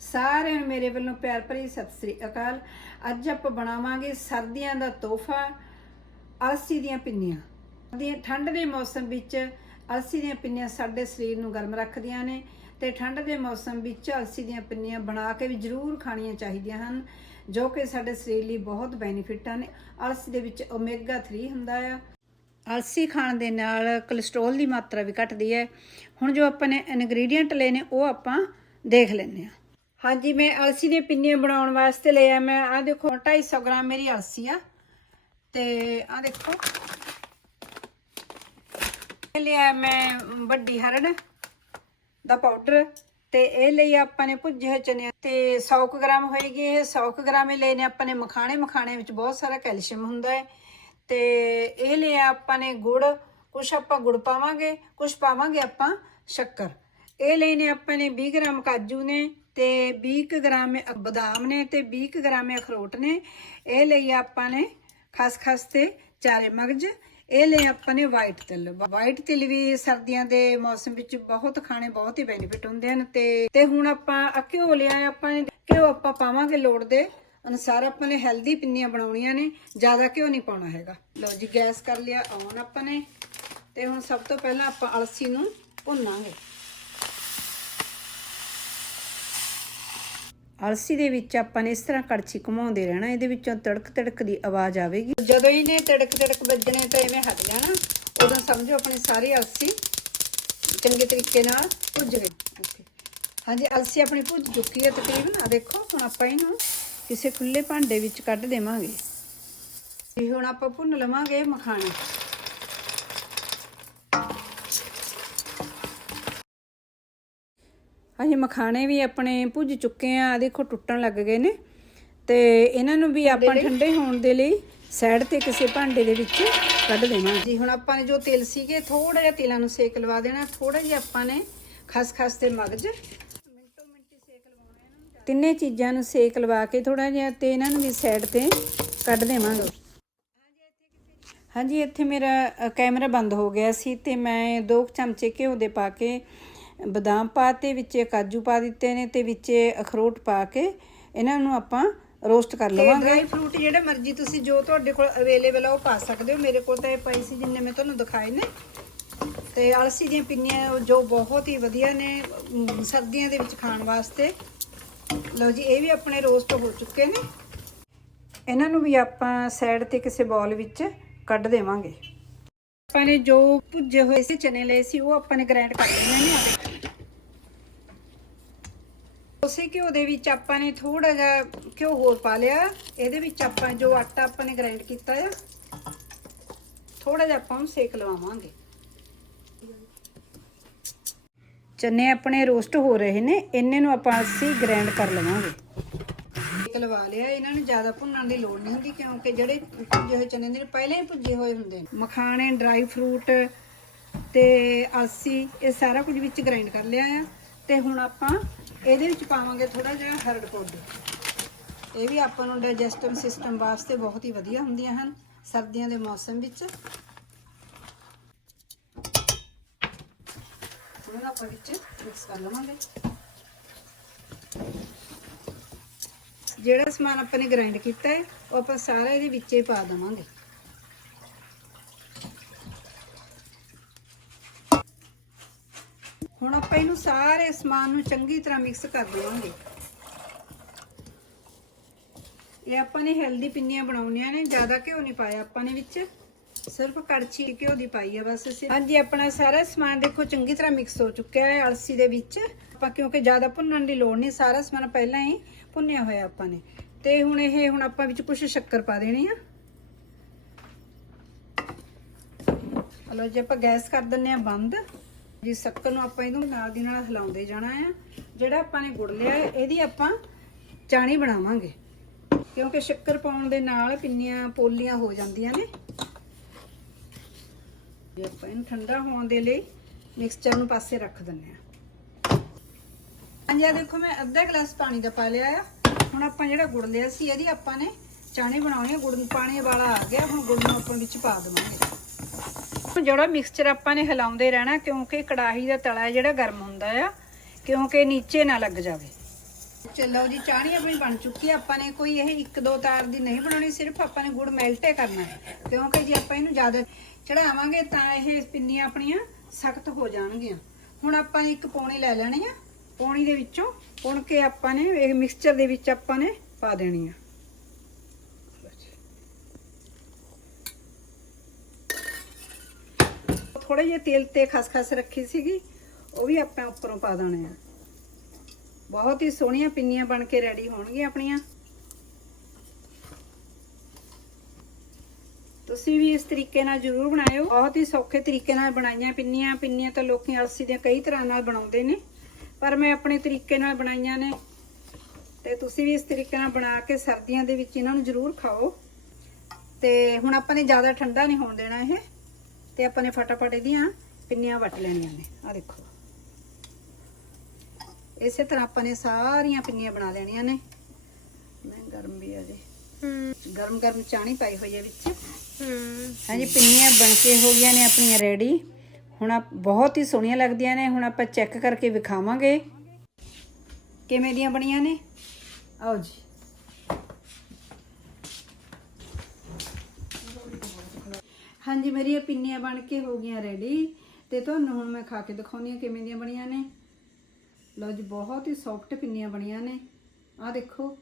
ਸਾਰਿਆਂ ਨੂੰ ਮੇਰੇ ਵੱਲੋਂ ਪਿਆਰ ਭਰੀ ਸਤਿ ਸ੍ਰੀ ਅਕਾਲ। ਅੱਜ ਆਪਾਂ ਬਣਾਵਾਂਗੇ ਸਰਦੀਆਂ ਦਾ ਤੋਹਫਾ, ਅਲਸੀ ਦੀਆਂ ਪਿੰਨੀਆਂ। ਦੀਆਂ ਠੰਡ ਦੇ ਮੌਸਮ ਵਿੱਚ ਅਲਸੀ ਦੀਆਂ ਪਿੰਨੀਆਂ ਸਾਡੇ ਸਰੀਰ ਨੂੰ ਗਰਮ ਰੱਖਦੀਆਂ ਨੇ ਤੇ ਠੰਡ ਦੇ ਮੌਸਮ ਵਿੱਚ ਅਲਸੀ ਦੀਆਂ ਪਿੰਨੀਆਂ ਬਣਾ ਕੇ ਵੀ ਜ਼ਰੂਰ ਖਾਣੀਆਂ ਚਾਹੀਦੀਆਂ ਹਨ, ਜੋ ਕਿ ਸਾਡੇ ਸਰੀਰ ਲਈ ਬਹੁਤ ਬੈਨੀਫਿਟ ਹਨ। ਅਲਸੀ ਦੇ ਵਿੱਚ ਓਮੇਗਾ 3 ਹੁੰਦਾ ਆ। ਅਲਸੀ ਖਾਣ ਦੇ ਨਾਲ ਕੋਲੇਸਟ੍ਰੋਲ ਦੀ ਮਾਤਰਾ ਵੀ ਘਟਦੀ ਹੈ। ਹੁਣ ਜੋ ਆਪਾਂ ਨੇ ਇਨਗਰੀਡੀਅੰਟ ਲਏ ਨੇ, ਉਹ ਆਪਾਂ ਦੇਖ ਲੈਂਦੇ ਹਾਂ। ਹਾਂਜੀ, ਮੈਂ ਅਲਸੀ ਦੇ ਪਿੰਨੇ ਬਣਾਉਣ ਵਾਸਤੇ ਲਿਆ ਮੈਂ ਆ ਦੇਖੋ 250 ਗ੍ਰਾਮ ਮੇਰੀ ਅਲਸੀ ਆ। ਤੇ ਆ ਦੇਖੋ। ਇਹ ਲਿਆ ਮੈਂ ਵੱਡੀ ਹਰੜ ਦਾ ਪਾਊਡਰ ਤੇ ਇਹ ਲਈ ਆਪਾਂ ਨੇ ਭੁੱਜੇ ਹੋਏ ਚਨੇ। ਤੇ 100 ਕੁ ਗ੍ਰਾਮ ਹੋਏਗੀ ਇਹ। 100 ਕੁ ਗ੍ਰਾਮ ਹੀ ਲਏ ਨੇ ਆਪਾਂ ਨੇ ਮਖਾਣੇ। ਮਖਾਣੇ ਵਿੱਚ ਬਹੁਤ ਸਾਰਾ ਕੈਲਸ਼ੀਅਮ ਹੁੰਦਾ ਹੈ। ਤੇ ਇਹ ਲਿਆ ਆਪਾਂ ਨੇ ਗੁੜ। ਕੁਛ ਆਪਾਂ ਗੁੜ ਪਾਵਾਂਗੇ, ਕੁਛ ਪਾਵਾਂਗੇ ਆਪਾਂ ਸ਼ੱਕਰ। ਇਹ ਲਈ ਨੇ ਆਪਾਂ ਨੇ 20 ਗ੍ਰਾਮ ਕਾਜੂ ਨੇ। ਤੇ 20 ਕੁ ਗ੍ਰਾਮ ਬਦਾਮ ਨੇ ਤੇ 20 ਕੁ ਗ੍ਰਾਮ ਅਖਰੋਟ ਨੇ। ਇਹ ਲਈ ਆਪਾਂ ਨੇ ਖਸਖਸ ਤੇ ਚਾਰੇ ਮਗਜ, ਇਹ ਲਈ ਆਪਾਂ ਨੇ ਵਾਈਟ ਤਿਲ। ਵਾਈਟ ਤਿਲ ਵੀ ਸਰਦੀਆਂ ਦੇ ਮੌਸਮ ਵਿੱਚ ਬਹੁਤ ਖਾਣੇ ਬਹੁਤ ਹੀ ਬੈਨੀਫਿਟ ਹੁੰਦੇ ਹਨ ਤੇ ਤੇ ਹੁਣ ਆਪਾਂ ਘਿਓ ਲਿਆ ਆਪਾਂ ਨੇ। ਘਿਓ ਆਪਾਂ ਪਾਵਾਂਗੇ ਲੋੜ ਦੇ ਅਨੁਸਾਰ ਆਪਾਂ ਨੇ ਹੈਲਦੀ ਪਿੰਨੀਆਂ ਬਣਾਉਣੀਆਂ ਨੇ, ਜ਼ਿਆਦਾ ਘਿਓ ਨਹੀਂ ਪਾਉਣਾ ਹੈਗਾ। ਲਓ ਜੀ, ਗੈਸ ਕਰ ਲਿਆ ਔਨ ਆਪਾਂ ਨੇ। ਤੇ ਹੁਣ ਸਭ ਤੋਂ ਪਹਿਲਾਂ ਆਪਾਂ ਅਲਸੀ ਨੂੰ ਭੁੰਨਾਂਗੇ। ਅਲਸੀ ਦੇ ਵਿੱਚ ਆਪਾਂ ਨੇ ਇਸ ਤਰ੍ਹਾਂ ਕੜਛੀ ਘੁਮਾਉਂਦੇ ਰਹਿਣਾ, ਇਹਦੇ ਵਿੱਚੋਂ ਤੜਕ ਤੜਕ ਦੀ ਆਵਾਜ਼ ਆਵੇਗੀ। ਜਦੋਂ ਇਹਨੇ ਤੜਕ ਤੜਕ ਵੱਜਣੇ ਤਾਂ ਐਵੇਂ ਹਟ ਜਾਣਾ, ਉਦੋਂ ਸਮਝੋ ਆਪਣੀ ਸਾਰੀ ਅਲਸੀ ਚੰਗੇ ਤਰੀਕੇ ਨਾਲ ਭੁੱਜ ਗਈ ਹਾਂਜੀ, ਅਲਸੀ ਆਪਣੀ ਭੁੱਜ ਚੁੱਕੀ ਹੈ ਤਕਰੀਬਨ। ਆ ਦੇਖੋ, ਹੁਣ ਆਪਾਂ ਇਹਨੂੰ ਕਿਸੇ ਖੁੱਲੇ ਭਾਂਡੇ ਵਿੱਚ ਕੱਢ ਦੇਵਾਂਗੇ। ਤੇ ਹੁਣ ਆਪਾਂ ਭੁੰਨ ਲਵਾਂਗੇ ਮਖਾਣੇ। ਹਾਂਜੀ ਮਖਾਣੇ ਵੀ ਆਪਣੇ ਭੁੱਜ ਚੁੱਕੇ ਆ ਦੇਖੋ ਟੁੱਟਣ ਲੱਗ ਗਏ ਨੇ। ਤੇ ਇਹਨਾਂ ਨੂੰ ਵੀ ਆਪਾਂ ਠੰਡੇ ਹੋਣ ਦੇ ਲਈ ਸਾਈਡ ਤੇ ਕਿਸੇ ਭਾਂਡੇ ਦੇ ਵਿੱਚ ਕੱਢ ਦੇਵਾਂਗੇ ਜੀ ਹੁਣ ਆਪਾਂ ਨੇ ਜੋ ਤਿਲ ਸੀਗੇ ਥੋੜਾ ਜਿਹਾ ਤਿਲਾਂ ਨੂੰ ਸੇਕ ਲਵਾ ਦੇਣਾ ਥੋੜਾ ਜਿਹਾ ਆਪਾਂ ਨੇ ਖਸਖਸ ਤੇ ਮਗਜ ਤਿੰਨੇ ਚੀਜ਼ਾਂ ਨੂੰ ਸੇਕ ਲਵਾ ਕੇ ਥੋੜਾ ਜਿਹਾ ਤੇ ਇਹਨਾਂ ਨੂੰ ਵੀ ਸਾਈਡ ਤੇ ਕੱਢ ਦੇਵਾਂਗੇ। ਹਾਂਜੀ ਇੱਥੇ ਮੇਰਾ ਕੈਮਰਾ ਬੰਦ ਹੋ ਗਿਆ ਸੀ ਤੇ ਮੈਂ ਦੋ ਕੁ ਚਮਚੇ ਘਿਓ ਦੇ ਪਾ ਕੇ ਬਦਾਮ ਪਾਤੇ ਵਿੱਚ ਕਾਜੂ ਪਾ ਦਿੱਤੇ ਨੇ ਤੇ ਵਿੱਚ ਅਖਰੋਟ ਪਾ ਕੇ ਇਹਨਾਂ ਨੂੰ ਆਪਾਂ ਰੋਸਟ ਕਰ ਲਵਾਂਗੇ। ਡਰਾਈ ਫਰੂਟ ਜਿਹੜੇ ਮਰਜ਼ੀ ਤੁਸੀਂ ਜੋ ਤੁਹਾਡੇ ਕੋਲ ਅਵੇਲੇਬਲ ਆ ਉਹ ਪਾ ਸਕਦੇ ਹੋ। ਮੇਰੇ ਕੋਲ ਤਾਂ ਇਹ ਪਈ ਸੀ ਜਿੰਨੇ ਮੈਂ ਤੁਹਾਨੂੰ ਦਿਖਾਏ ਨੇ। ਤੇ ਅਲਸੀ ਦੀਆਂ ਪਿੰਨੀਆਂ ਜੋ ਬਹੁਤ ਹੀ ਵਧੀਆ ਨੇ ਸਰਦੀਆਂ ਦੇ ਵਿੱਚ ਖਾਣ ਵਾਸਤੇ। ਲਓ ਜੀ ਇਹ ਵੀ ਆਪਣੇ ਰੋਸਟ ਹੋ ਚੁੱਕੇ ਨੇ। ਇਹਨਾਂ ਨੂੰ ਵੀ ਆਪਾਂ ਸਾਈਡ ਤੇ ਕਿਸੇ ਬਾਉਲ ਵਿੱਚ ਕੱਢ ਦੇਵਾਂਗੇ। ਆਪਾਂ ਨੇ ਜੋ ਭੁੱਜੇ ਹੋਏ ਸੀ ਚਨੇ ਲਏ ਸੀ ਉਹ ਆਪਾਂ ਨੇ ਗ੍ਰਾਈਂਡ ਕਰ ਲੈਣੇ ਨੇ। ਉਸੇ ਘਿਓ ਦੇ ਵਿੱਚ ਆਪਾਂ ਨੇ ਥੋੜਾ ਜਿਹਾ ਘਿਓ ਹੋਰ ਪਾ ਲਿਆ। ਇਹਦੇ ਵਿੱਚ ਆਪਾਂ ਜੋ ਆਟਾ ਆਪਾਂ ਨੇ ਗ੍ਰਾਈਂਡ ਕੀਤਾ ਆ ਥੋੜਾ ਜਿਹਾ ਆਪਾਂ ਨੂੰ ਸੇਕ ਲਵਾਵਾਂਗੇ। ਚਨੇ ਆਪਣੇ ਰੋਸਟ ਹੋ ਰਹੇ ਨੇ, ਇੰਨੇ ਨੂੰ ਆਪਾਂ ਅਸੀਂ ਗ੍ਰਾਈਂਡ ਕਰ ਲਵਾਂਗੇ। ਸੇਕ ਲਵਾ ਲਿਆ, ਇਹਨਾਂ ਨੂੰ ਜ਼ਿਆਦਾ ਭੁੰਨਣ ਦੀ ਲੋੜ ਨਹੀਂ ਹੁੰਦੀ, ਕਿਉਂਕਿ ਜਿਹੜੇ ਭੁੱਜੇ ਹੋਏ ਚਨੇ ਨੇ, ਪਹਿਲਾਂ ਹੀ ਭੁੱਜੇ ਹੋਏ ਹੁੰਦੇ ਨੇ। ਮਖਾਣੇ ਡਰਾਈ ਫਰੂਟ ਤੇ ਆਸੀ, ਇਹ ਸਾਰਾ ਕੁਝ ਵਿੱਚ ਗ੍ਰਾਈਂਡ ਕਰ ਲਿਆ ਆ। ਤੇ ਹੁਣ ਆਪਾਂ ਇਹਦੇ ਵਿੱਚ ਪਾਵਾਂਗੇ ਥੋੜਾ ਜਿਹਾ ਹਰੜ ਪਾਊਡਰ। ਇਹ ਵੀ ਆਪਾਂ ਨੂੰ ਡਾਈਜੈਸਟਿਵ ਸਿਸਟਮ ਵਾਸਤੇ ਬਹੁਤ ਹੀ ਵਧੀਆ ਹੁੰਦੀਆਂ ਹਨ, ਸਰਦੀਆਂ ਦੇ ਮੌਸਮ ਵਿੱਚ। ਹੁਣ ਆਪਾਂ ਵਿੱਚ ਮਿਕਸ ਕਰ ਲਵਾਂਗੇ। ਜਿਹੜਾ ਸਮਾਨ ਆਪਾਂ ਨੇ ਗ੍ਰਾਈਂਡ ਕੀਤਾ ਹੈ, ਉਹ ਆਪਾਂ ਸਾਰਾ ਇਹਦੇ ਵਿੱਚ ਹੀ ਪਾ ਦੇਵਾਂਗੇ। ਹੁਣ ਆਪਾਂ ਇਹਨੂੰ ਸਾਰੇ ਸਮਾਨ ਨੂੰ ਚੰਗੀ ਤਰ੍ਹਾਂ ਮਿਕਸ ਕਰ ਦੇਵਾਂਗੇ ਇਹ ਆਪਾਂ ਨੇ ਹੈਲਦੀ ਪਿੰਨੀਆਂ ਬਣਾਉਣੀਆਂ ਨੇ, ਜ਼ਿਆਦਾ ਘਿਓ ਨਹੀਂ ਪਾਇਆ ਆਪਾਂ ਨੇ ਵਿੱਚ। ਸਿਰਫ ਕੜਛੀ ਘਿਓ ਦੀ ਪਾਈ ਆ ਬਸ ਅਸੀਂ। ਹਾਂਜੀ, ਆਪਣਾ ਸਾਰਾ ਸਮਾਨ ਦੇਖੋ ਚੰਗੀ ਤਰ੍ਹਾਂ ਮਿਕਸ ਹੋ ਚੁੱਕਿਆ ਹੈ ਅਲਸੀ ਦੇ ਵਿੱਚ। ਆਪਾਂ ਕਿਉਂਕਿ ਜ਼ਿਆਦਾ ਭੁੰਨਣ ਦੀ ਲੋੜ ਨਹੀਂ, ਸਾਰਾ ਸਮਾਨ ਪਹਿਲਾਂ ਹੀ ਭੁੰਨਿਆ ਹੋਇਆ ਆਪਾਂ ਨੇ। ਤੇ ਹੁਣ ਇਹ, ਹੁਣ ਆਪਾਂ ਵਿੱਚ ਕੁਝ ਸ਼ੱਕਰ ਪਾ ਦੇਣੀ ਆ। ਹਲੋ ਜੇ, ਆਪਾਂ ਗੈਸ ਕਰ ਦਿੰਨੇ ਆ ਬੰਦ। ਜੀ ਸ਼ੱਕਰ ਨੂੰ ਆਪਾਂ ਇਹਨੂੰ ਨਾਲ ਦੀ ਨਾਲ ਹਿਲਾਉਂਦੇ ਜਾਣਾ ਆ। ਜਿਹੜਾ ਆਪਾਂ ਨੇ ਗੁੜ ਲਿਆ, ਇਹਦੀ ਆਪਾਂ ਚਾਣੀ ਬਣਾਵਾਂਗੇ। ਕਿਉਂਕਿ ਸ਼ੱਕਰ ਪਾਉਣ ਦੇ ਨਾਲ ਪਿੰਨੀਆਂ ਪੋਲੀਆਂ ਹੋ ਜਾਂਦੀਆਂ ਨੇ। ਜੇ ਆਪਾਂ ਇਹਨੂੰ ਠੰਡਾ ਹੋਣ ਦੇ ਲਈ ਮਿਕਸਚਰ ਨੂੰ ਪਾਸੇ ਰੱਖ ਦਿੰਨੇ ਆ ਹਾਂਜੀ ਆ ਦੇਖੋ, ਮੈਂ ਅੱਧਾ ਗਲਾਸ ਪਾਣੀ ਦਾ ਪਾ ਲਿਆ ਆ। ਹੁਣ ਆਪਾਂ ਜਿਹੜਾ ਗੁੜ ਲਿਆ ਸੀ, ਇਹਦੀ ਆਪਾਂ ਨੇ ਚਾਣੀ ਬਣਾਉਣੀ ਆ। ਗੁੜ ਪਾਣੀ ਵਾਲਾ ਆ ਗਿਆ, ਹੁਣ ਗੁੜ ਨੂੰ ਆਪਾਂ ਵਿੱਚ ਪਾ ਦੇਵਾਂਗੇ। ਜਿਹੜਾ ਮਿਕਸਚਰ ਆਪਾਂ ਨੇ ਹਿਲਾਉਂਦੇ ਰਹਿਣਾ, ਕਿਉਂਕਿ ਕੜਾਹੀ ਦਾ ਤਲਾ ਜਿਹੜਾ ਗਰਮ ਹੁੰਦਾ ਆ, ਕਿਉਂਕਿ ਨੀਚੇ ਨਾ ਲੱਗ ਜਾਵੇ। ਚਲੋ ਜੀ ਚਾਹਣੀ ਆਪਣੀ ਬਣ ਚੁੱਕੀ ਹੈ ਆਪਾਂ ਨੇ ਕੋਈ ਇਹ ਇੱਕ ਦੋ ਤਾਰ ਦੀ ਨਹੀਂ ਬਣਾਉਣੀ, ਸਿਰਫ ਆਪਾਂ ਨੇ ਗੁੜ ਮੈਲਟੇ ਕਰਨਾ ਹੈ, ਕਿਉਂਕਿ ਜੇ ਆਪਾਂ ਇਹਨੂੰ ਜ਼ਿਆਦਾ ਚੜਾਵਾਂਗੇ ਤਾਂ ਇਹ ਪਿੰਨੀਆਂ ਆਪਣੀਆਂ ਸਖਤ ਹੋ ਜਾਣਗੀਆਂ। ਹੁਣ ਆਪਾਂ ਨੇ ਇੱਕ ਪੌਣੀ ਲੈ ਲੈਣੀ ਆ, ਪੌਣੀ ਦੇ ਵਿੱਚੋਂ ਪੁਣ ਕੇ ਆਪਾਂ ਨੇ, ਇਹ ਮਿਕਸਚਰ ਦੇ ਵਿੱਚ ਆਪਾਂ ਨੇ ਪਾ ਦੇਣੀ ਆ। ਥੋੜਾ ਜਿਹਾ ਤੇਲ ਤੇ ਖਸਖਸ ਰੱਖੀ ਸੀਗੀ, ਉਹ ਵੀ ਆਪਾਂ ਉੱਪਰੋਂ ਪਾ ਦੇਣੇ ਆ। ਬਹੁਤ ਹੀ ਸੋਹਣੀਆਂ ਪਿੰਨੀਆਂ ਬਣ ਕੇ ਰੈਡੀ ਹੋਣਗੀਆਂ ਆਪਣੀਆਂ। ਤੁਸੀਂ ਵੀ ਇਸ ਤਰੀਕੇ ਨਾਲ ਜ਼ਰੂਰ ਬਣਾਇਓ। ਬਹੁਤ ਹੀ ਸੌਖੇ ਤਰੀਕੇ ਨਾਲ ਬਣਾਈਆਂ ਪਿੰਨੀਆਂ। ਪਿੰਨੀਆਂ ਤਾਂ ਲੋਕੀ ਅਲਸੀ ਦੀਆਂ ਕਈ ਤਰ੍ਹਾਂ ਨਾਲ ਬਣਾਉਂਦੇ ਨੇ, ਪਰ ਮੈਂ ਆਪਣੇ ਤਰੀਕੇ ਨਾਲ ਬਣਾਈਆਂ ਨੇ। ਤੇ ਤੁਸੀਂ ਵੀ ਇਸ ਤਰੀਕੇ ਨਾਲ ਬਣਾ ਕੇ ਸਰਦੀਆਂ ਦੇ ਵਿੱਚ ਇਹਨਾਂ ਨੂੰ ਜ਼ਰੂਰ ਖਾਓ। ਤੇ ਹੁਣ ਆਪਾਂ ਨੇ ਜ਼ਿਆਦਾ ਠੰਡਾ ਨਹੀਂ ਹੋਣ ਦੇਣਾ ਇਹ। ਤੇ ਆਪਾਂ ਨੇ ਫਟਾਫਟ ਇਹਦੀਆਂ ਪਿੰਨੀਆਂ ਵੱਟ ਲੈਣੀਆਂ ਨੇ। ਆ ਦੇਖੋ। ਇਸੇ ਤਰ੍ਹਾਂ ਆਪਾਂ ਨੇ ਸਾਰੀਆਂ ਪਿੰਨੀਆਂ ਬਣਾ ਲੈਣੀਆਂ ਨੇ। ਮੈਂ ਗਰਮ ਵੀ ਆ ਜੀ। ਹੂੰ। ਗਰਮ ਗਰਮ ਚਾਣੀ ਪਾਈ ਹੋਈ ਹੈ ਵਿੱਚ। ਹਾਂਜੀ ਪਿੰਨੀਆਂ ਬਣ ਕੇ ਹੋ ਗਈਆਂ ਨੇ ਆਪਣੀਆਂ ਰੈਡੀ। ਹੁਣ ਆ ਬਹੁਤ ਹੀ ਸੋਹਣੀਆਂ ਲੱਗਦੀਆਂ ਨੇ। ਹੁਣ ਆਪਾਂ ਚੈੱਕ ਕਰਕੇ ਵਿਖਾਵਾਂਗੇ। ਕਿਵੇਂ ਦੀਆਂ ਬਣੀਆਂ ਨੇ? ਆਓ ਜੀ। ਹਾਂਜੀ ਮੇਰੀਆਂ ਪਿੰਨੀਆਂ ਬਣ ਕੇ ਹੋ ਗਈਆਂ ਰੈਡੀ ਤੇ ਤੁਹਾਨੂੰ ਹੁਣ ਮੈਂ ਖਾ ਕੇ ਦਿਖਾਉਂਦੀ ਹਾਂ ਕਿਵੇਂ ਦੀਆਂ ਬਣੀਆਂ ਨੇ। ਲਓ ਜੀ, ਬਹੁਤ ਹੀ ਸੌਫਟ ਪਿੰਨੀਆਂ ਬਣੀਆਂ ਨੇ। ਆਹ ਦੇਖੋ,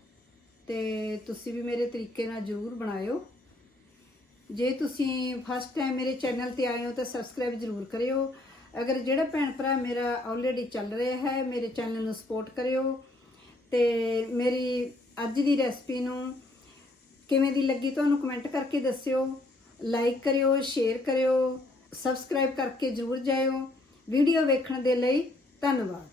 ਤੇ ਤੁਸੀਂ ਵੀ ਮੇਰੇ ਤਰੀਕੇ ਨਾਲ ਜ਼ਰੂਰ ਬਣਾਇਓ। ਜੇ ਤੁਸੀਂ ਫਸਟ ਟਾਈਮ ਮੇਰੇ ਚੈਨਲ ਤੇ ਆਏ ਹੋ ਤਾਂ ਸਬਸਕ੍ਰਾਈਬ ਜ਼ਰੂਰ ਕਰਿਓ। ਅਗਰ ਜਿਹੜਾ ਭੈਣ ਭਰਾ ਮੇਰਾ ਆਲਰੇਡੀ ਚੱਲ ਰਿਹਾ ਹੈ, ਮੇਰੇ ਚੈਨਲ ਨੂੰ ਸਪੋਰਟ ਕਰਿਓ। ਤੇ ਮੇਰੀ ਅੱਜ ਦੀ ਰੈਸਪੀ ਨੂੰ ਕਿਵੇਂ ਦੀ ਲੱਗੀ, ਤੁਹਾਨੂੰ ਕਮੈਂਟ ਕਰਕੇ ਦੱਸਿਓ। ਲਾਈਕ ਕਰਿਓ ਸ਼ੇਅਰ ਕਰਿਓ ਸਬਸਕ੍ਰਾਈਬ ਕਰਕੇ ਜ਼ਰੂਰ ਜਾਇਓ। ਵੀਡੀਓ ਵੇਖਣ ਦੇ ਲਈ ਧੰਨਵਾਦ।